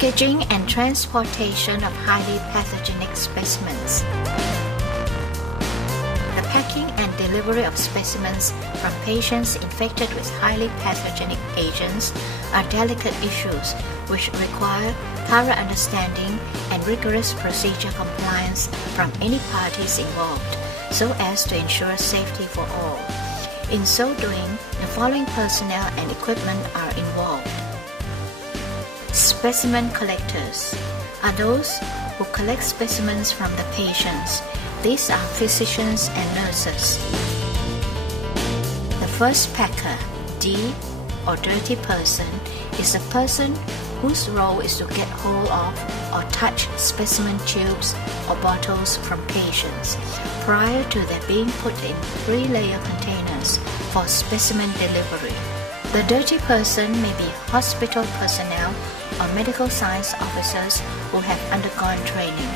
Packaging and transportation of highly pathogenic specimens. The packing and delivery of specimens from patients infected with highly pathogenic agents are delicate issues which require thorough understanding and rigorous procedure compliance from any parties involved, so as to ensure safety for all. In so doing, the following personnel and equipment are involved. Specimen collectors are those who collect specimens from the patients. These are physicians and nurses. The first packer, D or dirty person, is a person whose role is to get hold of or touch specimen tubes or bottles from patients prior to their being put in 3-layer containers for specimen delivery. The dirty person may be hospital personnel or medical science officers who have undergone training.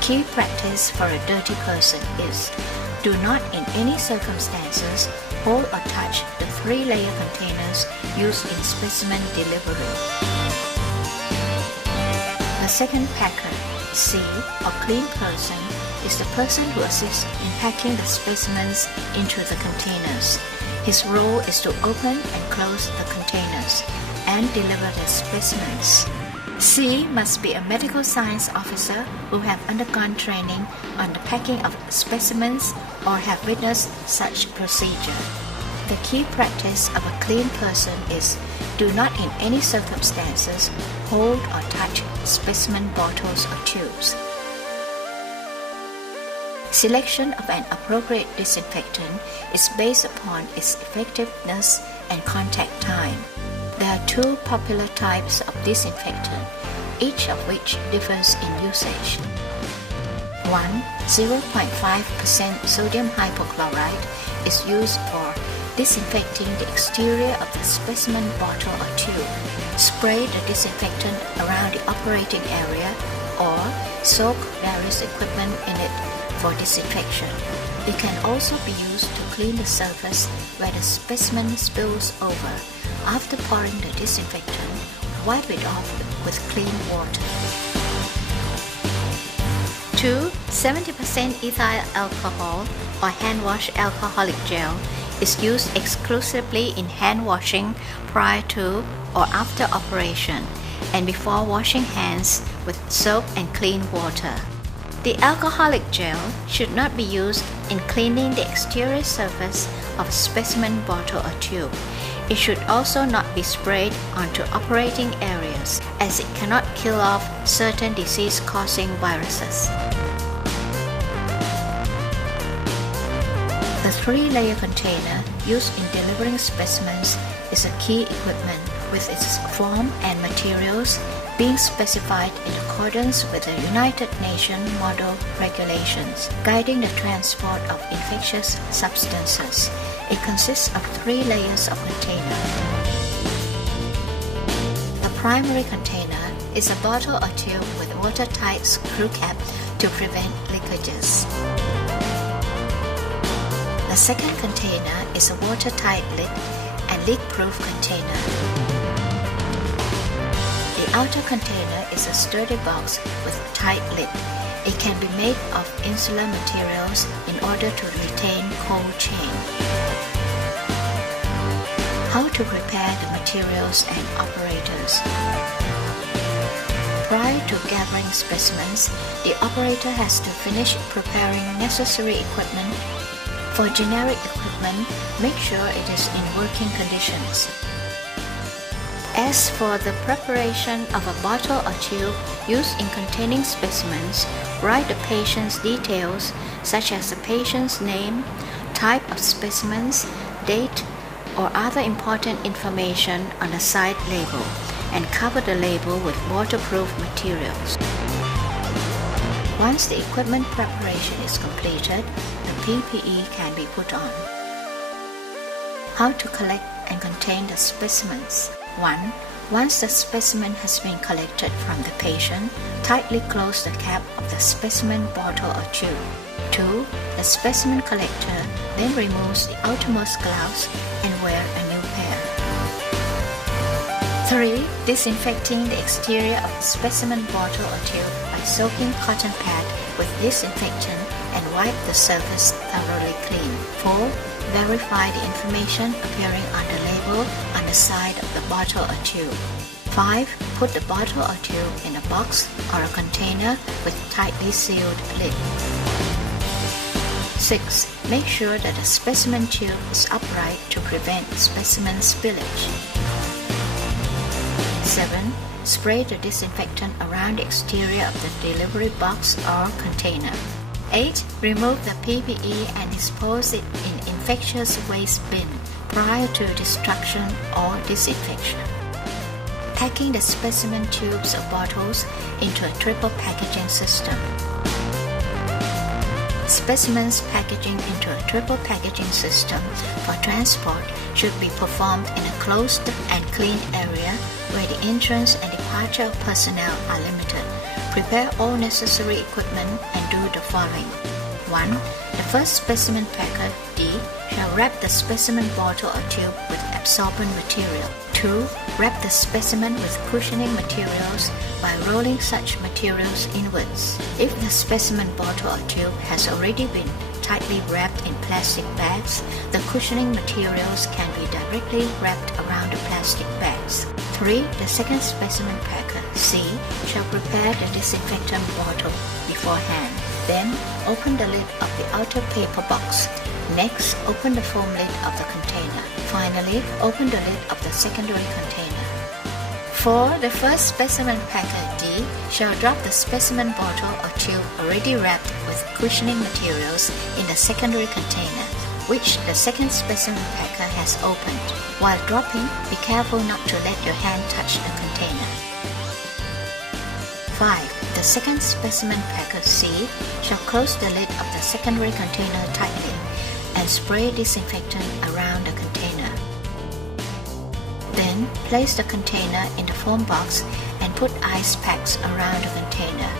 Key practice for a dirty person is: do not in any circumstances hold or touch the 3-layer containers used in specimen delivery. The second packer, C or clean person, is the person who assists in packing the specimens into the containers. His role is to open and close the containers and deliver the specimens. C must be a medical science officer who have undergone training on the packing of specimens or have witnessed such procedure. The key practice of a clean person is: do not in any circumstances hold or touch specimen bottles or tubes. Selection of an appropriate disinfectant is based upon its effectiveness and contact time. There are 2 popular types of disinfectant, each of which differs in usage. 1. 0.5% sodium hypochlorite is used for disinfecting the exterior of the specimen bottle or tube. Spray the disinfectant around the operating area or soak various equipment in it for disinfection. It can also be used to clean the surface where the specimen spills over. After pouring the disinfectant, wipe it off with clean water. 2. 70% ethyl alcohol or hand wash alcoholic gel is used exclusively in hand washing prior to or after operation and before washing hands with soap and clean water. The alcoholic gel should not be used in cleaning the exterior surface of a specimen bottle or tube. It should also not be sprayed onto operating areas, as it cannot kill off certain disease-causing viruses. The 3-layer container used in delivering specimens is a key equipment, with its form and materials being specified in accordance with the United Nations Model Regulations guiding the transport of infectious substances. It consists of 3 layers of container. The primary container is a bottle or tube with watertight screw cap to prevent leakages. The second container is a watertight lid and leak-proof container. The outer container is a sturdy box with a tight lid. It can be made of insular materials in order to retain cold chain. How to prepare the materials and operators. Prior to gathering specimens, the operator has to finish preparing necessary equipment. For generic equipment, make sure it is in working conditions. As for the preparation of a bottle or tube used in containing specimens, write the patient's details such as the patient's name, type of specimens, date, or other important information on the side label, and cover the label with waterproof materials. Once the equipment preparation is completed, the PPE can be put on. How to collect and contain the specimens. 1. Once the specimen has been collected from the patient, tightly close the cap of the specimen bottle or tube. 2. The specimen collector then removes the outermost gloves and wear a new pair. 3. Disinfecting the exterior of the specimen bottle or tube by soaking cotton pad with disinfectant and wipe the surface thoroughly clean. 4. Verify the information appearing on the label on the side of the bottle or tube. 5. Put the bottle or tube in a box or a container with tightly sealed lid. 6. Make sure that the specimen tube is upright to prevent specimen spillage. 7. Spray the disinfectant around the exterior of the delivery box or container. 8. Remove the PPE and dispose it in infectious waste bin prior to destruction or disinfection. Packing the specimen tubes or bottles into a triple packaging system. Specimens packaging into a triple packaging system for transport should be performed in a closed and clean area where the entrance and departure of personnel are limited. Prepare all necessary equipment and do the following. 1. The first specimen packer, D, shall wrap the specimen bottle or tube with absorbent material. 2. Wrap the specimen with cushioning materials by rolling such materials inwards. If the specimen bottle or tube has already been tightly wrapped in plastic bags, the cushioning materials can be directly wrapped around the plastic bags. 3. The second specimen packer, C, shall prepare the disinfectant bottle beforehand. Then, open the lid of the outer paper box. Next, open the foam lid of the container. Finally, open the lid of the secondary container. 4. The first specimen packer, D, shall drop the specimen bottle or tube already wrapped with cushioning materials in the secondary container, which the second specimen packer has opened. While dropping, be careful not to let your hand touch the container. 5. The second specimen packer, C, shall close the lid of the secondary container tightly and spray disinfectant around the container. Then, place the container in the foam box and put ice packs around the container.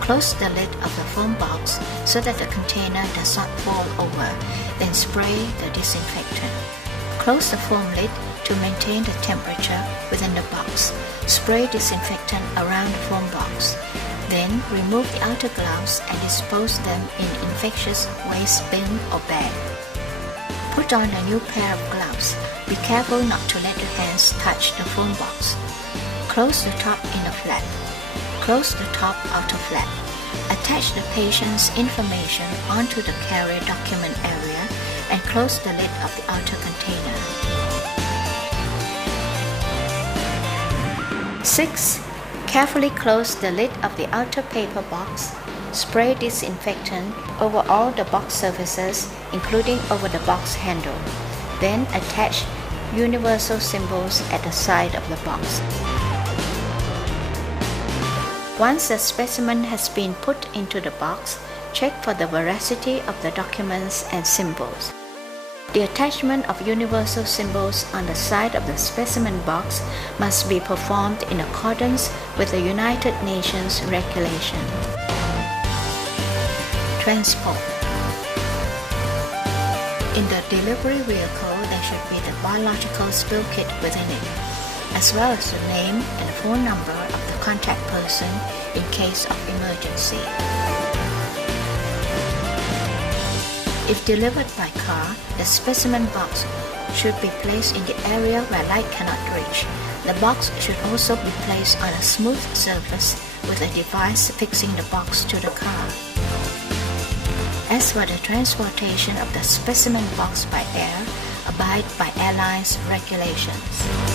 Close the lid of the foam box so that the container does not fall over, then spray the disinfectant. Close the foam lid to maintain the temperature within the box. Spray disinfectant around the foam box. Then remove the outer gloves and dispose them in infectious waste bin or bag. Put on a new pair of gloves. Be careful not to let your hands touch the foam box. Close the top inner flap. Close the top outer flap. Attach the patient's information onto the carrier document area and close the lid of the outer container. 6. Carefully close the lid of the outer paper box. Spray disinfectant over all the box surfaces, including over the box handle. Then attach universal symbols at the side of the box. Once the specimen has been put into the box, check for the veracity of the documents and symbols. The attachment of universal symbols on the side of the specimen box must be performed in accordance with the United Nations regulation. Transport. In the delivery vehicle, there should be the biological spill kit within it, as well as the name and the phone number of the contact person in case of emergency. If delivered by car, the specimen box should be placed in the area where light cannot reach. The box should also be placed on a smooth surface with a device fixing the box to the car. As for the transportation of the specimen box by air, abide by airlines regulations.